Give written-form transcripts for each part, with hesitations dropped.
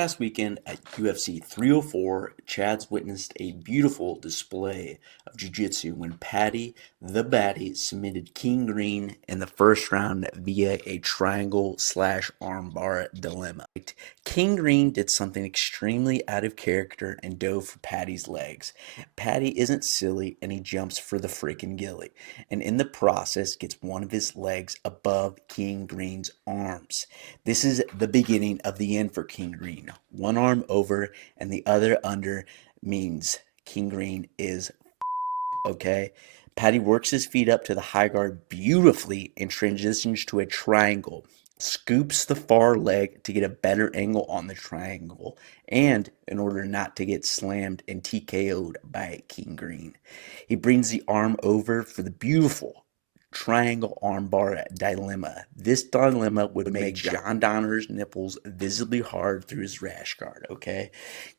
past weekend at UFC 304, Chad's witnessed a beautiful display of Jiu Jitsu when Paddy the Baddy submitted King Green in the first round via a triangle slash armbar dilemma. King Green did something extremely out of character and dove for Paddy's legs. Paddy isn't silly and he jumps for the freaking gilly, and in the process gets one of his legs above King Green's arms. This is the beginning of the end for King Green. One arm over and the other under means King Green is okay. Paddy works his feet up to the high guard beautifully and transitions to a triangle. Scoops the far leg to get a better angle on the triangle and in order not to get slammed and TKO'd by King Green. He brings the arm over for the beautiful triangle armbar dilemma. This dilemma would make John Donner's nipples visibly hard through his rash guard, okay?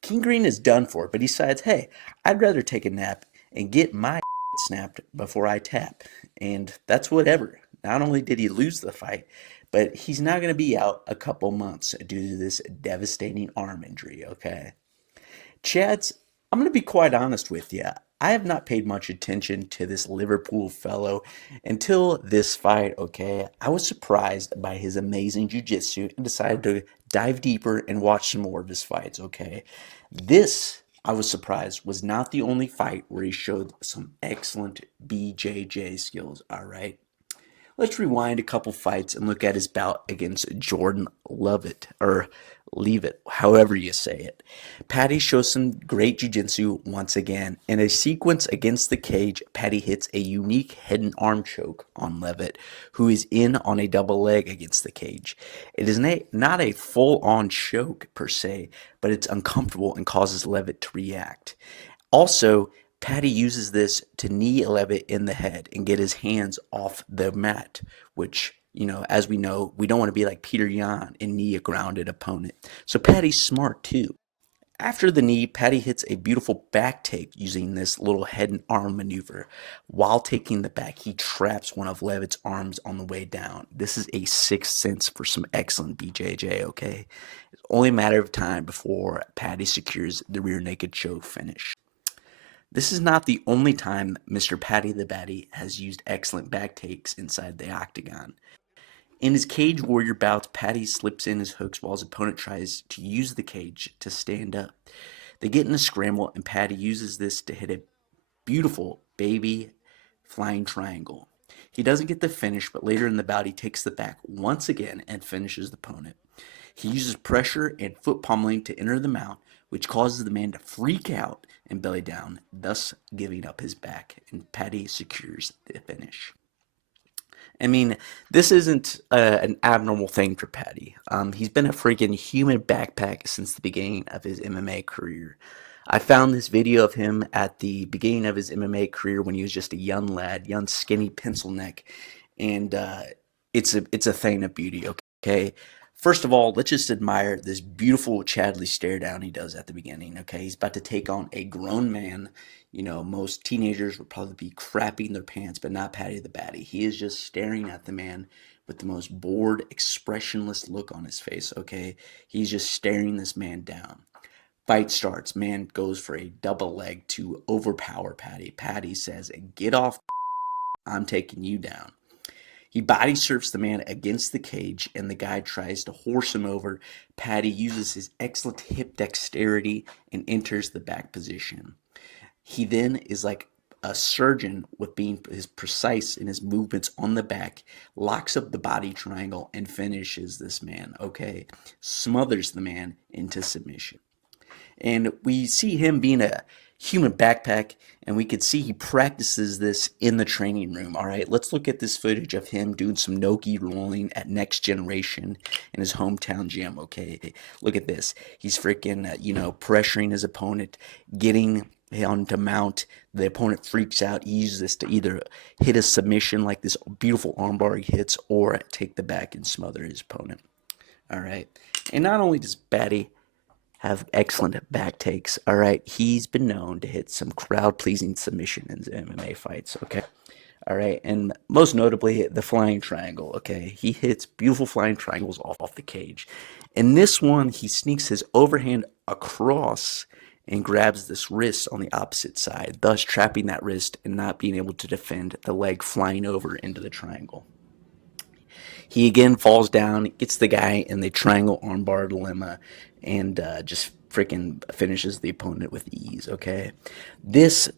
King Green is done for, but he decides, hey, I'd rather take a nap and get my snapped before I tap. And that's whatever. Not only did he lose the fight, but he's not going to be out a couple months due to this devastating arm injury, okay? Chads, I'm going to be quite honest with you. I have not paid much attention to this Liverpool fellow until this fight, okay? I was surprised by his amazing jiu-jitsu and decided to dive deeper and watch some more of his fights, okay? This, I was surprised, was not the only fight where he showed some excellent BJJ skills, all right? Let's rewind a couple fights and look at his bout against Jordan Lovett, or Leave It, however you say it. Paddy shows some great jiu-jitsu once again. In a sequence against the cage, Paddy hits a unique head and arm choke on Levitt, who is in on a double leg against the cage. It is not a full-on choke per se, but it's uncomfortable and causes Levitt to react. Also, Paddy uses this to knee Levitt in the head and get his hands off the mat, which, as we know, we don't want to be like Peter Yan and knee a grounded opponent. So Paddy's smart too. After the knee, Paddy hits a beautiful back take using this little head and arm maneuver. While taking the back, he traps one of Levitt's arms on the way down. This is a sixth sense for some excellent BJJ, okay? It's only a matter of time before Paddy secures the rear naked choke finish. This is not the only time Mr. Paddy the Baddy has used excellent back takes inside the octagon. In his Cage Warrior bouts, Paddy slips in his hooks while his opponent tries to use the cage to stand up. They get in a scramble, and Paddy uses this to hit a beautiful baby flying triangle. He doesn't get the finish, but later in the bout, he takes the back once again and finishes the opponent. He uses pressure and foot pummeling to enter the mount, which causes the man to freak out and belly down, thus giving up his back, and Paddy secures the finish. I mean, this isn't an abnormal thing for Paddy. He's been a freaking human backpack since the beginning of his MMA career. I found this video of him at the beginning of his MMA career when he was just a young lad, young skinny pencil neck, and it's a thing of beauty. Okay, first of all, let's just admire this beautiful Chadley stare down he does at the beginning. Okay, he's about to take on a grown man. Most teenagers would probably be crapping their pants, but not Paddy the Baddy. He is just staring at the man with the most bored, expressionless look on his face, okay? He's just staring this man down. Fight starts. Man goes for a double leg to overpower Paddy. Paddy says, "Get off, I'm taking you down." He body surfs the man against the cage, and the guy tries to horse him over. Paddy uses his excellent hip dexterity and enters the back position. He then is like a surgeon with being his precise in his movements on the back, locks up the body triangle and finishes this man, okay? Smothers the man into submission. And we see him being a human backpack, and we could see he practices this in the training room. All right, let's look at this footage of him doing some no-gi rolling at Next Generation in his hometown gym. Okay, look at this. He's freaking, pressuring his opponent, getting on to mount. The opponent freaks out. He uses this to either hit a submission like this beautiful armbar he hits, or take the back and smother his opponent. All right, and not only does Baddy have excellent back takes, all right, he's been known to hit some crowd-pleasing submission in MMA fights, okay? All right, and most notably, the flying triangle, okay? He hits beautiful flying triangles off the cage. In this one, he sneaks his overhand across and grabs this wrist on the opposite side, thus trapping that wrist and not being able to defend the leg flying over into the triangle. He again falls down, gets the guy in the triangle armbar dilemma, and just freaking finishes the opponent with ease. Okay, this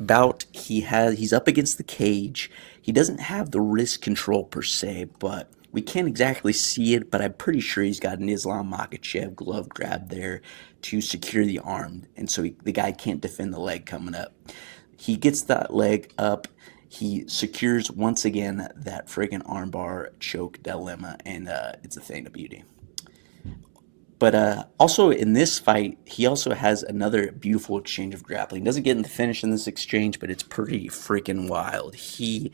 bout he's up against the cage. He doesn't have the wrist control per se, but we can't exactly see it. But I'm pretty sure he's got an Islam Makhachev glove grab there to secure the arm, and so the guy can't defend the leg coming up. He gets that leg up. He secures once again that friggin' armbar choke dilemma, and it's a thing of beauty. But also in this fight, he also has another beautiful exchange of grappling. Doesn't get in the finish in this exchange, but it's pretty freaking wild. He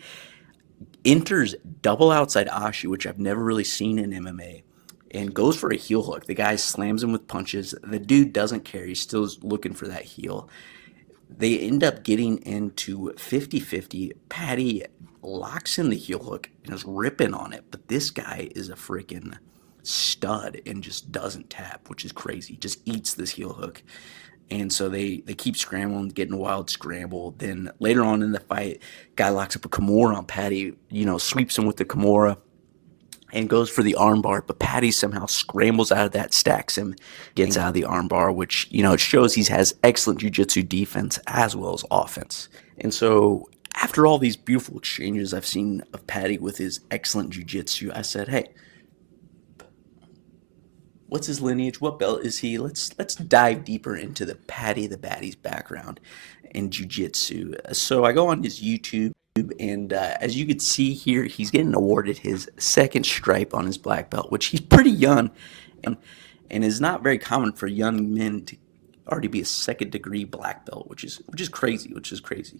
enters double outside ashi, which I've never really seen in MMA, and goes for a heel hook. The guy slams him with punches. The dude doesn't care. He's still looking for that heel. They end up getting into 50-50. Paddy locks in the heel hook and is ripping on it, but this guy is a freaking stud and just doesn't tap, which is crazy. Just eats this heel hook. And so they keep scrambling, getting a wild scramble. Then later on in the fight, guy locks up a Kimura on Paddy, sweeps him with the Kimura and goes for the armbar, but Paddy somehow scrambles out of that, stacks him, gets out of the armbar, which, it shows he has excellent jiu-jitsu defense as well as offense. And so after all these beautiful exchanges I've seen of Paddy with his excellent jiu-jitsu, I said, hey, what's his lineage? What belt is he? Let's dive deeper into the Paddy the Baddy's background in jiu-jitsu. So I go on his YouTube, and as you can see here, he's getting awarded his second stripe on his black belt, which he's pretty young, and is not very common for young men to already be a second degree black belt, which is crazy.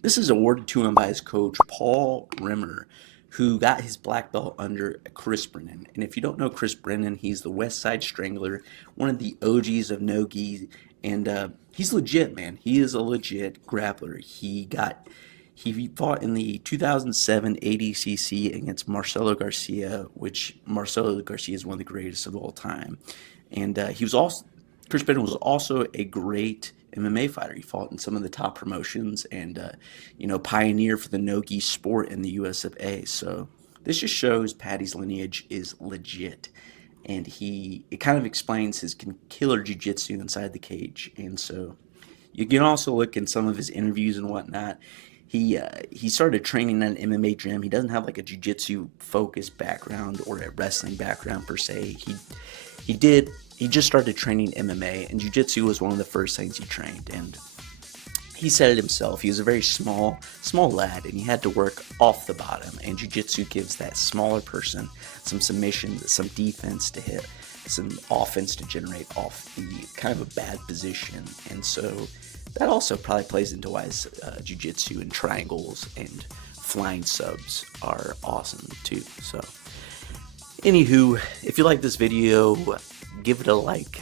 This is awarded to him by his coach Paul Rimmer, who got his black belt under Chris Brennan. And if you don't know Chris Brennan, he's the West Side Strangler, one of the OGs of no-gi, and he's legit, man. He is a legit grappler. He fought in the 2007 ADCC against Marcelo Garcia, which Marcelo Garcia is one of the greatest of all time. And Chris Brennan was also a great MMA fighter. He fought in some of the top promotions and, pioneer for the no-gi sport in the US of A. So this just shows Paddy's lineage is legit. And it kind of explains his killer jiu-jitsu inside the cage. And so you can also look in some of his interviews and whatnot. He started training at an MMA gym. He doesn't have like a jiu-jitsu focused background or a wrestling background per se. He just started training MMA, and jiu-jitsu was one of the first things he trained. And he said it himself. He was a very small lad, and he had to work off the bottom. And jiu-jitsu gives that smaller person some submission, some defense to hit, some offense to generate off the kind of a bad position. And so that also probably plays into why his jiu-jitsu and triangles and flying subs are awesome too. So, anywho, if you like this video, give it a like,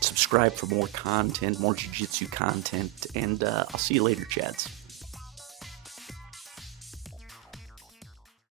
subscribe for more content, more jiu-jitsu content, and I'll see you later, Chads.